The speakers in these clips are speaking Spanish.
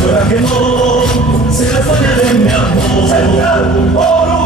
Fuera que no se les vaya de mi amor. Celular por uno.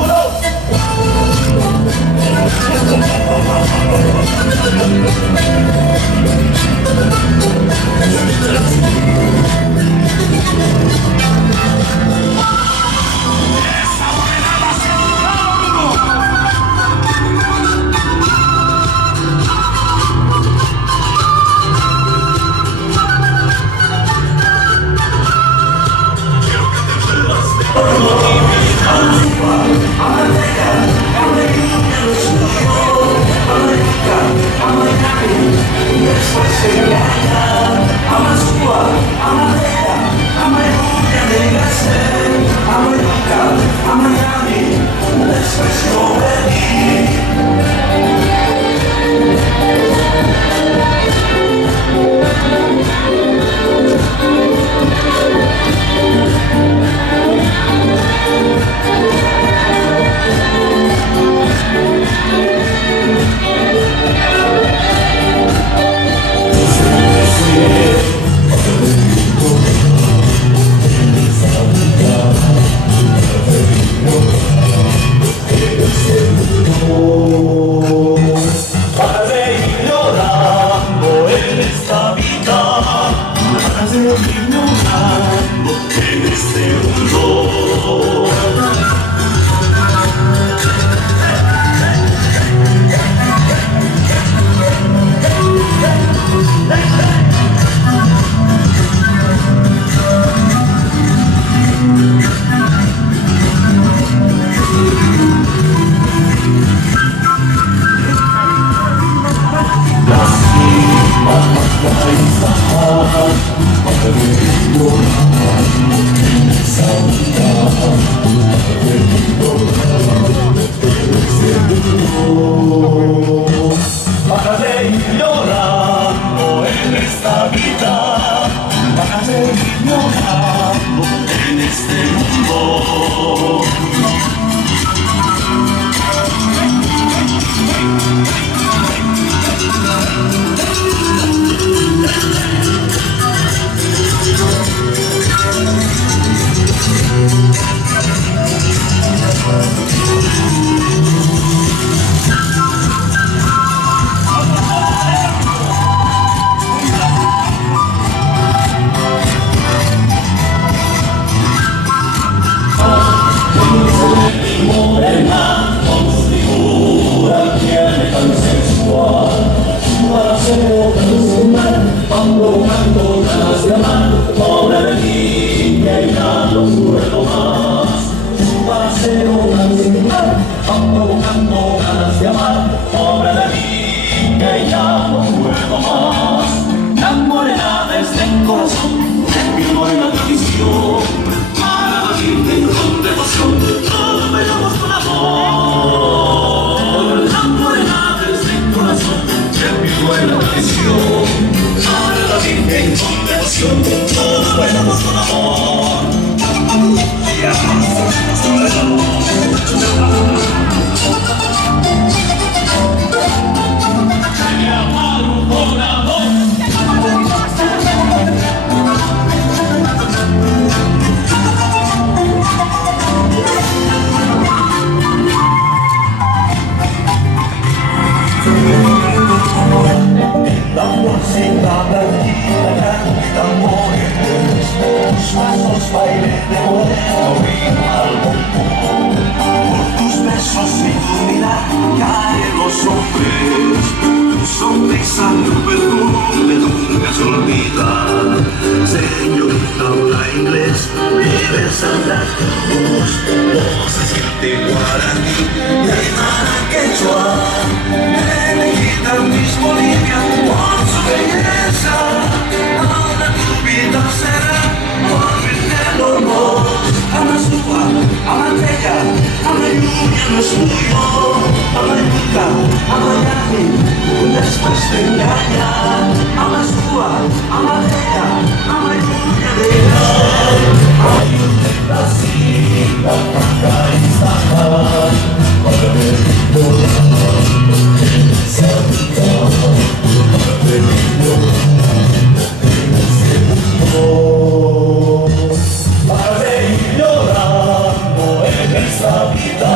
esta vida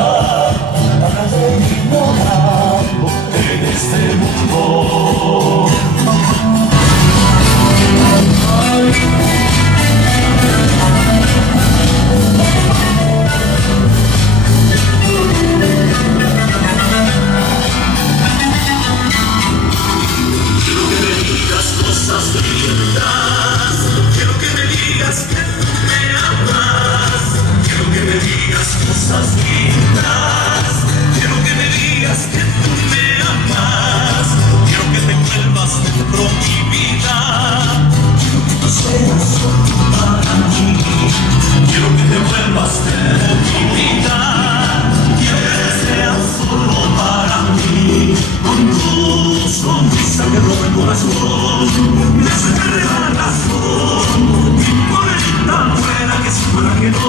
para ser ignorado en este mundo. Quiero que me digas cosas lindas, quiero que me digas que tú me amas, quiero que me digas cosas lindas, quiero que me digas que tú me amas, quiero que te vuelvas dentro de mi vida, quiero que tú seas solo para mí, quiero que te vuelvas dentro de mi vida, quiero que seas solo para mí, con tu sonrisa que roba el corazón, me hace perder la razón, y por el tan buena que si fuera que no,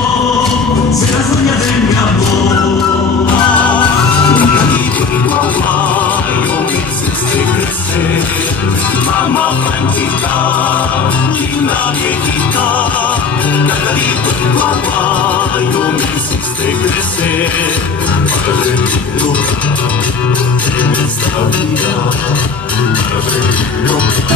serás dueña de mi amor. Guaguayo me hiciste crecer, mamá blanquita, linda viejita, cargadito en guaguayo me hiciste crecer, para ver mi lugar en esta vida, para ver mi lugar.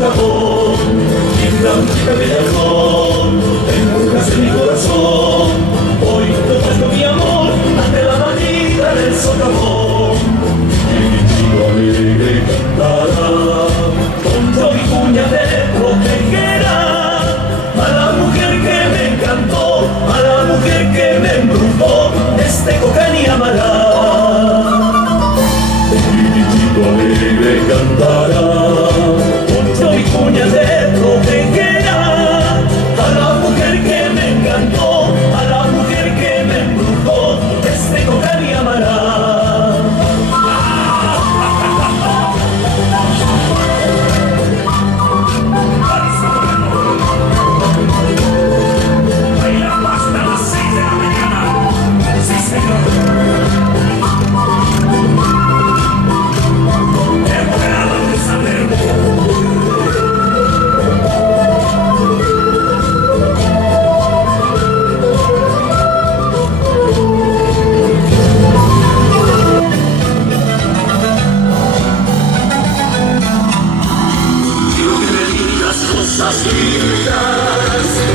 socavón, linda mujer de alcohol, empujas en mi corazón. Hoy te ofrezco mi amor ante la manita del socavón. Mi chico alegre cantará, con yo y cuña te protegerá. A la mujer que me encantó, a la mujer que me embrujó, este Cocani amará. Mi chico alegre cantará, con yo y cuña te protegerá. A la mujer que me encantó, a la mujer que me embrujó, este Cocani amará.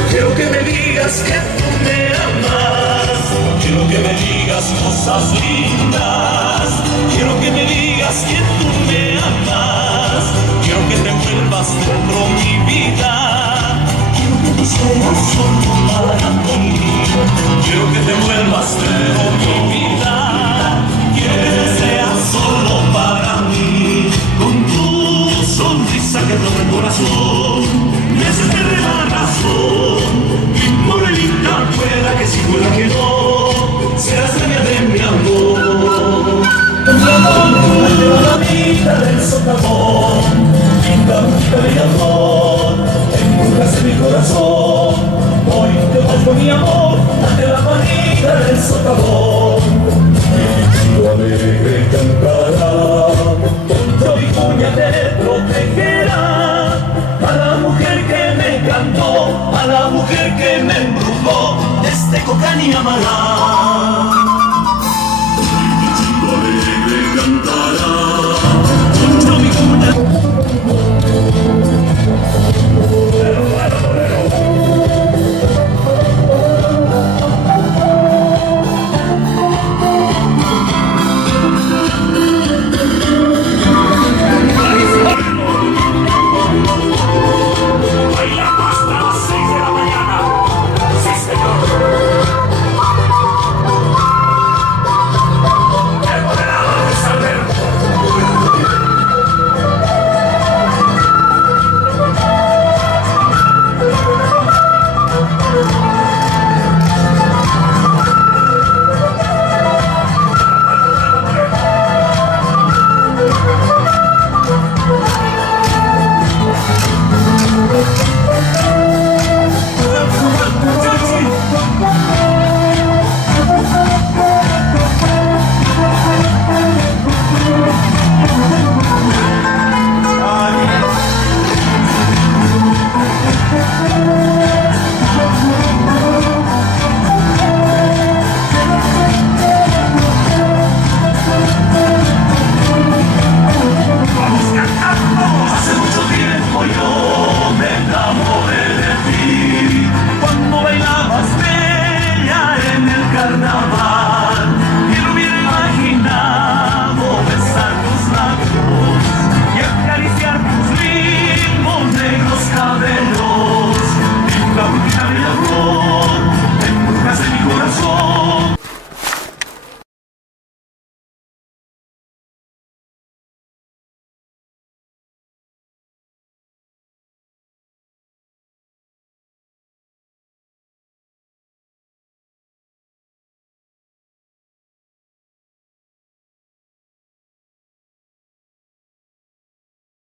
Quiero que me digas que tú me amas, quiero que me digas cosas lindas, quiero que me digas que tú me amas, quiero que te vuelvas dentro de mi vida, quiero que tú seas solo para mí, quiero que te vuelvas dentro de mi vida, quiero que tú seas solo para mí, con tu sonrisa que toca el corazón. Me haces perder la razón, mi morenita, pueda que sí, pueda que no, serás dueña de mi amor. Con mi amor, ante la manita del socavón, linda mujer de amor, empujas en mi corazón. Hoy te ofrezco mi amor, ante la manita del socavón. Mi chico alegre cantará, con yo y cuña te protegerá. A la mujer que me encantó, a la mujer que me embrujó, este Cocani amará.